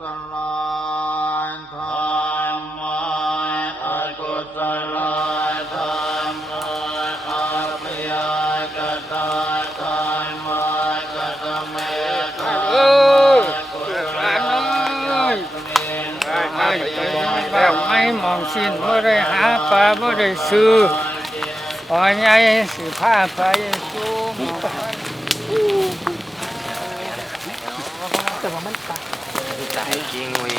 ศลาธรรมาอกุศลาธรรมาอาภิยกตาธรรมากตเมตาเออร้านน้อยไม่แล้วไม่มองสิ้นบ่ได้หาปลาบ่ได้ซื้อพอใหญ่สิพาไปสู่หมู่บ้าน ใจจริงเว้ย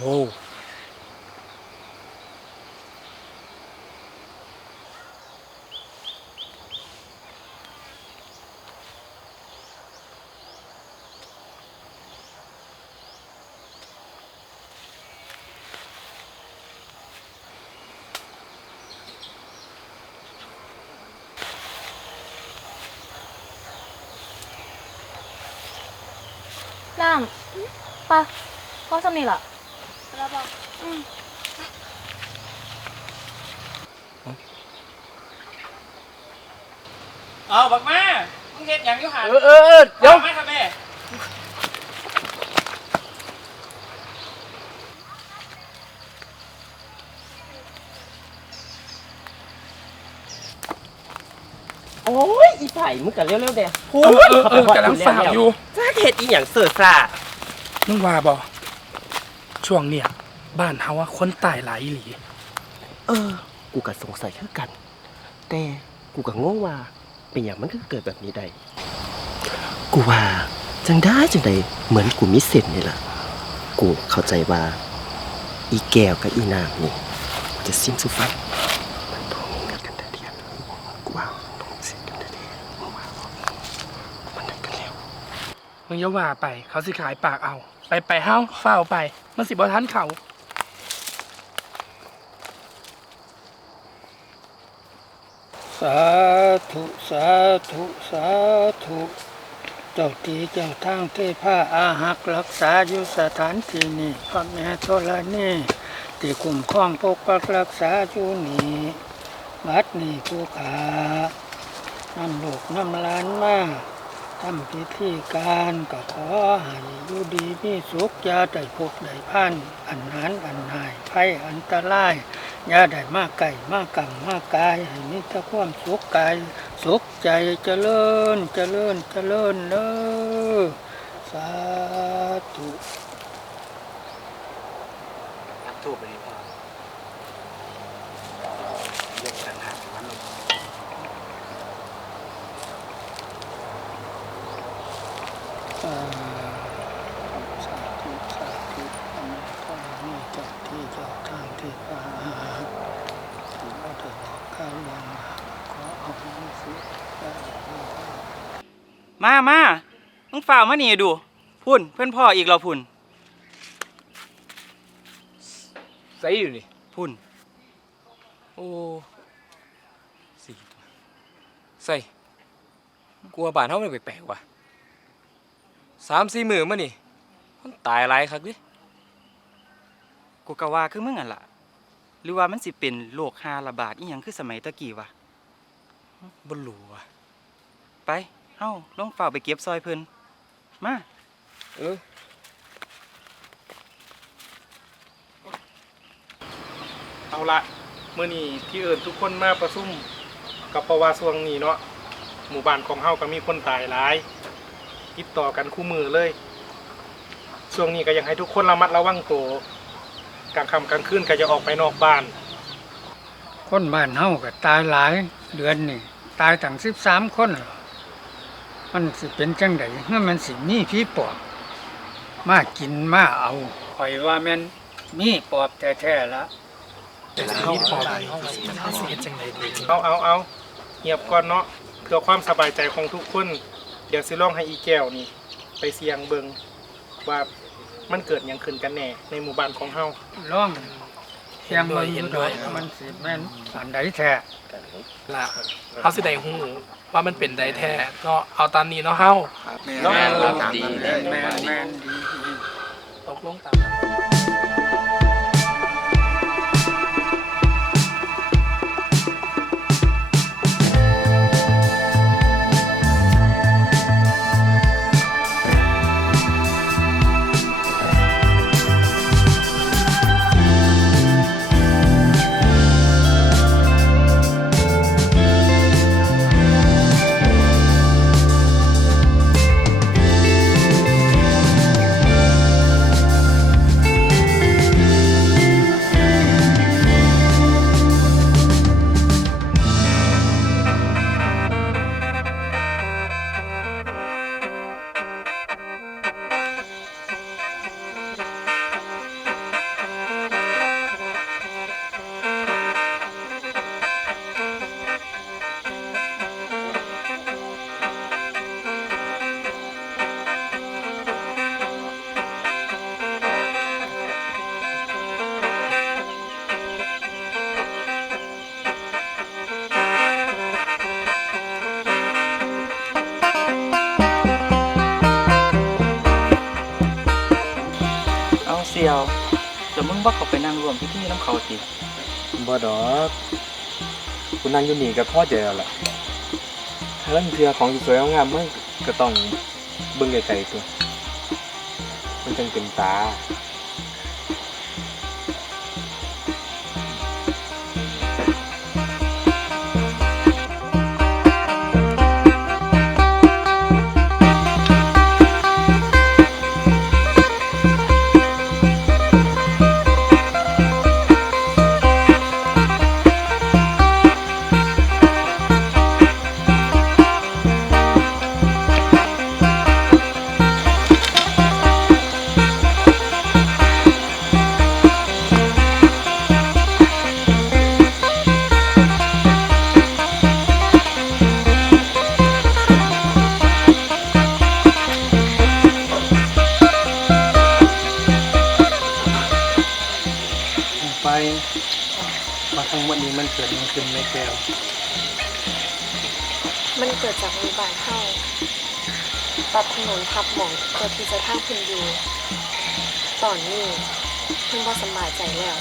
โอ้น้ำปะพ่อสำนีล่ะแล้วปะอืม เอาบักมามึงเฮ็ดหยังอยู่หันเออเออเออเดี๋ยวอามาครับแม่โอ้ยอีไผ่มึงกันเร็วๆเด้พูเออเออเออกำลังสาวอยู่จ้าเฮ็ดอีหยังเสือซ่ามึงว่าบ่ช่วงเนี่ย บ้านเฮาว่าคนตายหลายอีหลี เออ กูก็สงสัยคือกัน แต่กูก็งงว่าเป็นอย่างมันก็เกิดแบบนี้ได้ กูว่าจังได้จังไดเหมือนกูมีเส้นนี่ล่ะ กูเข้าใจว่า อีแก้วกับอีนางนี่จะสิ้นสุดฟันมันต้องมีเงินกันแต่เดียวกูว่าต้องมีเส้นกันแต่เดียวมึงว่าบ่มันได้กันแล้วมึงอย่าว่าไป เขาสิขายปากเอา ไปไปเฮาเฝ้าไป มันสิบ่ทันเขา สาธุสาธุสาธุเจ้าตีเจ้าทางเทพาอาหักรักษาอยู่สถานที่นี้พระแม่ธรณีที่คุ้มครองปกปักรักษาอยู่นี่บัดนี้ผู้ขานำลูกนำหลานมาทำพิธีการก็ขอให้อยู่ดีมีสุขยาได้พกได้พันอันนั้นอันหายภัยอันตราย อย่าได้มากไก่มากกังมากกาย ให้มีแต่ความสุขกาย สุขใจเจริญเจริญเจริญเนอสาธุ ถูกไปพอยกกันหาวันลง สาสาธุสาธุอนุโมทนาเจ้าที่เจ้าทางที่พาหาที่เราได้บอกกล่าวลวงมาขอเอาบุญสุขได้ มามามึงฝ่าวมานี่ดูพุ่นเพื่อนพ่ออีกเราพุ่นใส่อยู่นี่พุ่น โอ้สี่ตัวใส่กลัวบ้านเฮามันแปลกๆว่ะสามสี่มือมานี่มันตายหลายคักดิกูกะว่าคือมึงอะล่ะ หรือว่ามันสิเป็นโรคหาระบาดอีหยังคือสมัยตะกี้วะ บ่รู้ว่ะ ไป เฮ้าลงฝ่าวไปเก็บซอยเพิ่นมา เออเอาละมื้อนี้ที่เอิ้นทุกคนมาประชุมกับเพราะว่าช่วงนี้เนาะหมู่บ้านของเฮาก็มีคนตายหลายติดต่อกันคู่มือเลยช่วงนี้ก็อยากให้ทุกคนระมัดระวังตัวกลางค่ำกลางคืนก็จะออกไปนอกบ้าน คนบ้านเฮาก็ตายหลาย เดือนนี่ ตายตั้งสิบสามคน มันสิเป็นจังไดเมื่อมันสิมีผีปอบมากินมาเอาข่อยว่าแม่นมีปอบแท้ๆละเอาเอาเอาเงียบก่อนเนาะเพื่อความสบายใจของทุกคน เดี๋ยวสิลองให้อีแก้วนี่ ไปเสียงเบิงว่ามันเกิดยังขึ้นกันแน่ ในหมู่บ้านของเฮาร้อง เสียงมันอยู่ดอกมันสิแม่นอันใดแท้ละเขาสิได้หูว่ามันเป็นได้แท้เนาะเอาตามนี้เนาะเฮาแม่นดีแม่นแม่นแม่นดีตกลงตาม บ่เข้าไปนั่งร่วมพิธีน้ำเขาติบ่ดอกคุณนั่งอยู่นี่ก็พอใจแล้วล่ะถ้าเรื่องเทือของสวยๆงามมันก็ต้องเบิ่งไกลๆตัว มันจังเป็นตา มาทั้งวันนี้มันเกิดมันขึ้นไม่แก้วมันเกิดจากมู่บ้านเข้าตัดถนนทับหมองเพื่อที่จะทางเพิ่นอยู่ตอนนี้เพิ่นบ่สบายใจแล้ว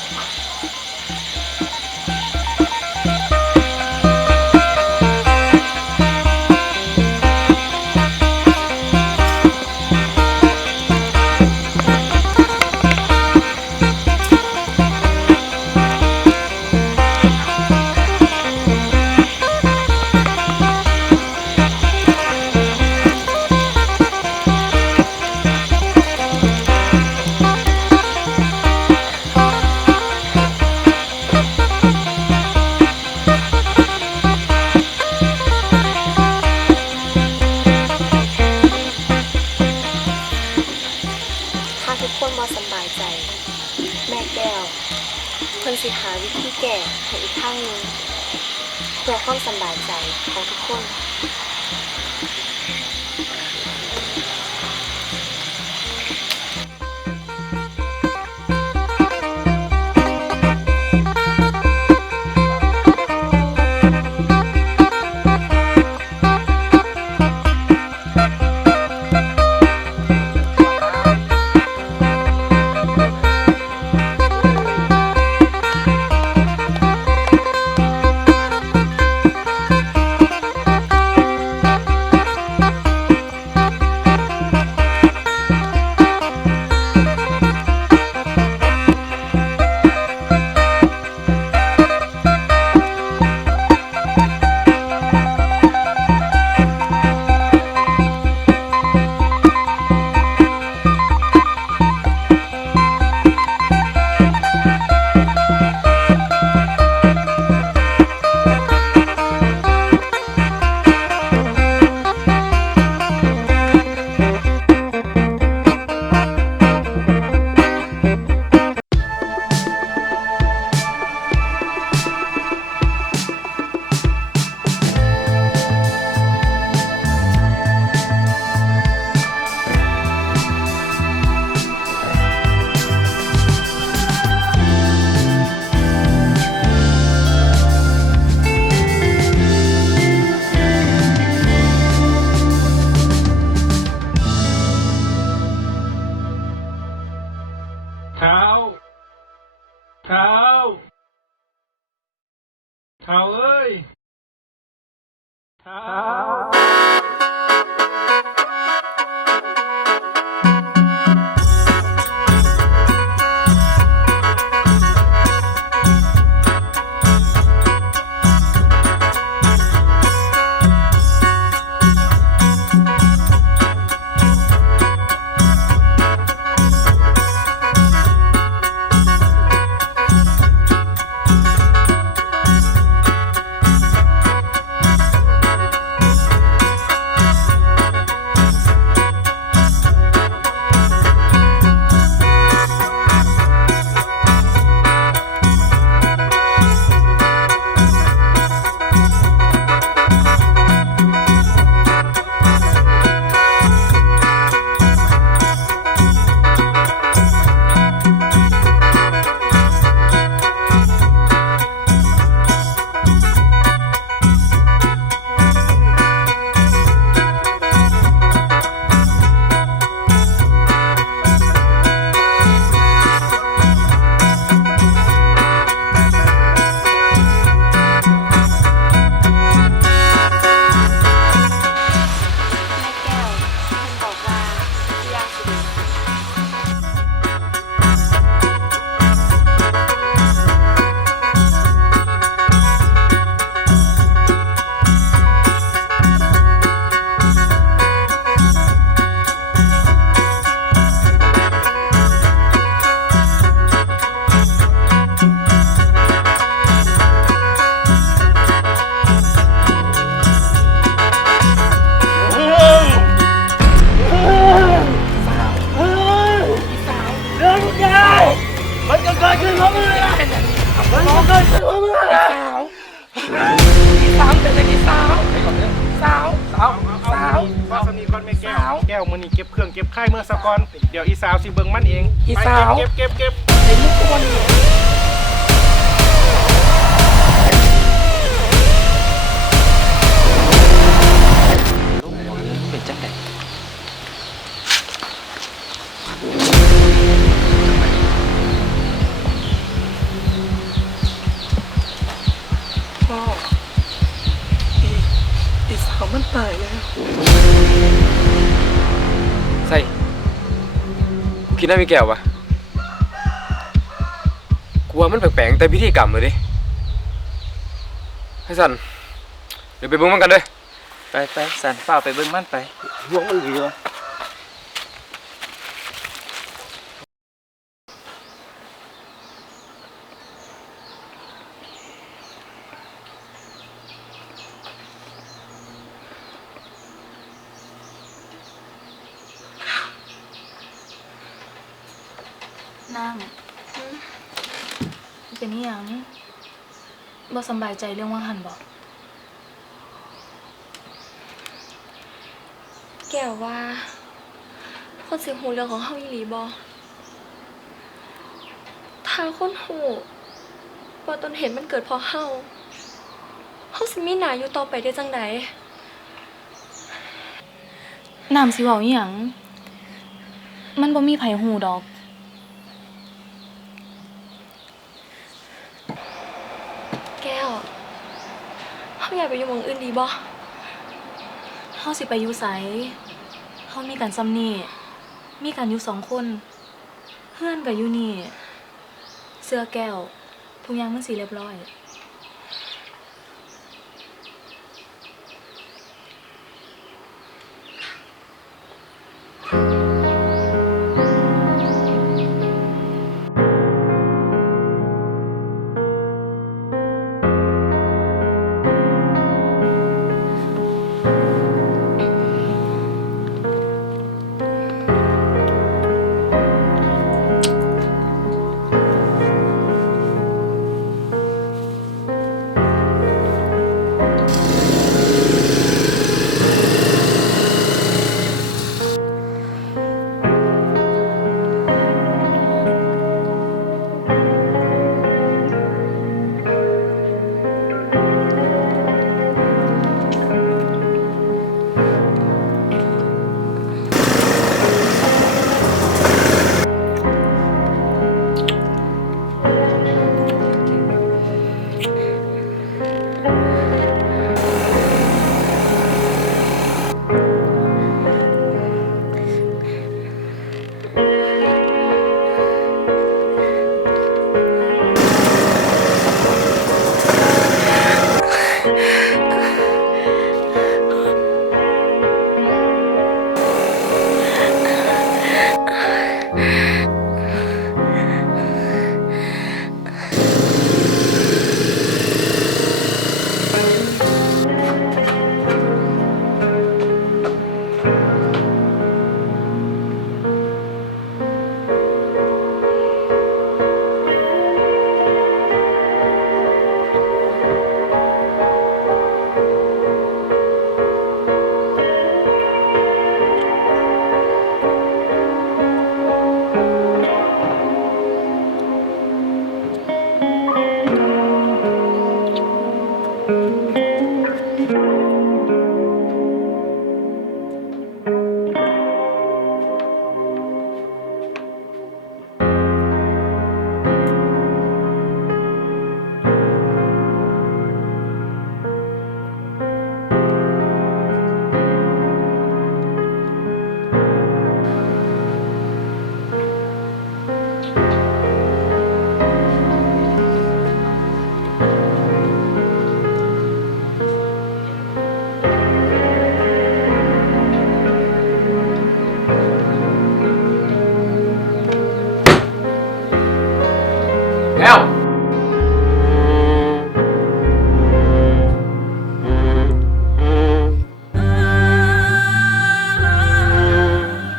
กูคิดได้ไม่แก้วปะกูว่ามันแปลกๆแต่พิธีกรรมเลยดิให้สันเดี๋ยวไปเบิ่งมันกันเด้อไปไปสันฝ้าวไปเบิ่งมันไปห่วงมันดีว นั่งเป็นอหยังบ่สำบายใจเรื่องว่าหันบอก แก้วว่า คนสิหูเรื่องของเฮาอีหลีบ่ถ้าคนหูว่าต้นเหตุมันเกิดเพราะเฮาเฮาสิมีหน้าอยู่ต่อไปได้จังใดน้ำสิเว้าอหยังมันบ่มีไผหูดอก แก้ว เฮายาไปอยู่หมองอื่นดีบ่เฮาสิไปอยู่ไสเฮามีกันซ้ำนี่มีกันอยู่สองคน เพื่อนก็อยู่นี่ เสื้อแก้ว ทุกอย่างมันสิเรียบร้อยแ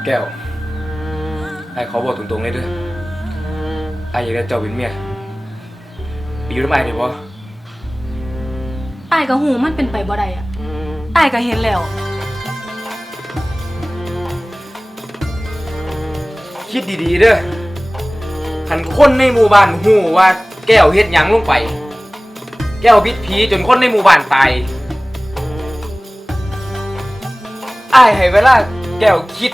แก้วไอ้ขอบอกตรงๆเลยเด้วยไอ้อยากได้เจ้าเป็นเมียไปอยู่ทำไมเนี่ยบ่อายกับหูมันเป็นไปบ่ได้อะอายก็เห็นแล้ว คิดดีๆเด้อหันคนในหมู่บ้านหูว่าแก้วเฮ็ดหยังลงไป แก้วบิดผีจนคนในหมู่บ้านตายอ้ายให้เวลาแก้วคิด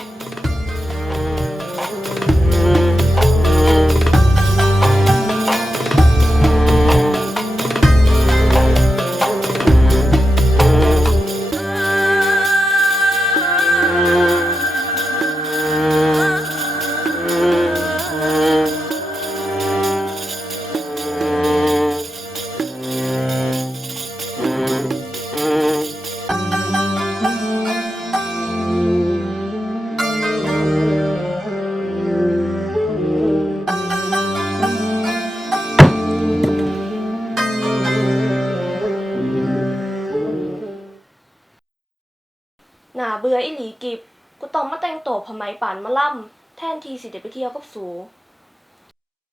งมาแต่งตัวผไหมป่านมาล่ำแทนที่สิเดไปเที่ยวกับสู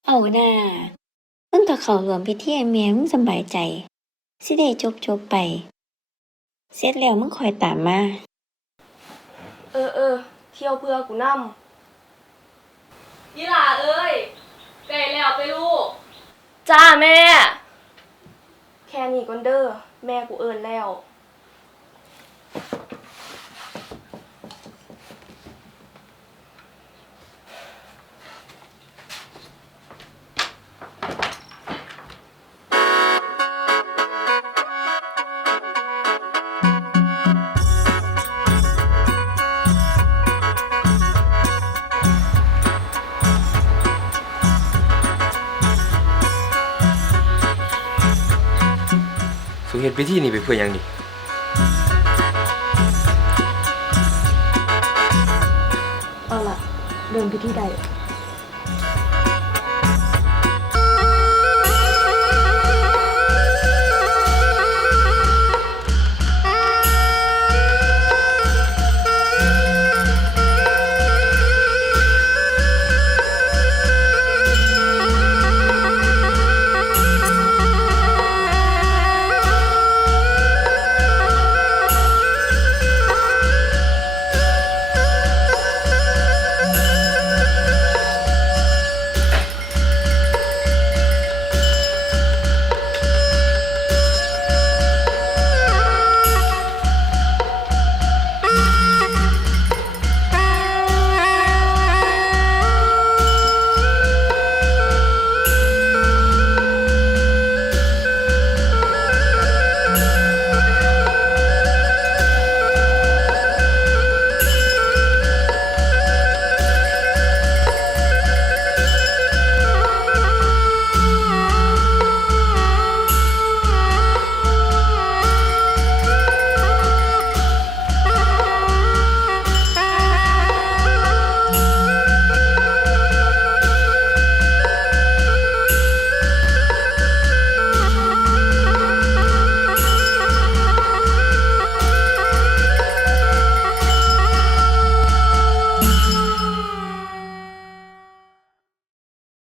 เอาหน้ามึงก็เข้ารวมพิธีให้แม่มึงสำบายใจ สิได้จบจบๆไป เสร็จแล้วมึงคอยตามมา เออเออเที่ยวเพื่อกูนำยี่หล่าเอ้ยไก่แล้วไปลูก จ้าแม่ แค่นี้ก่อนเด้อแม่กูเอินแล้ว เฮ็ดพิธีนี่ไปเพื่อหยังนี่เอาล่ะ เดินพิธีใด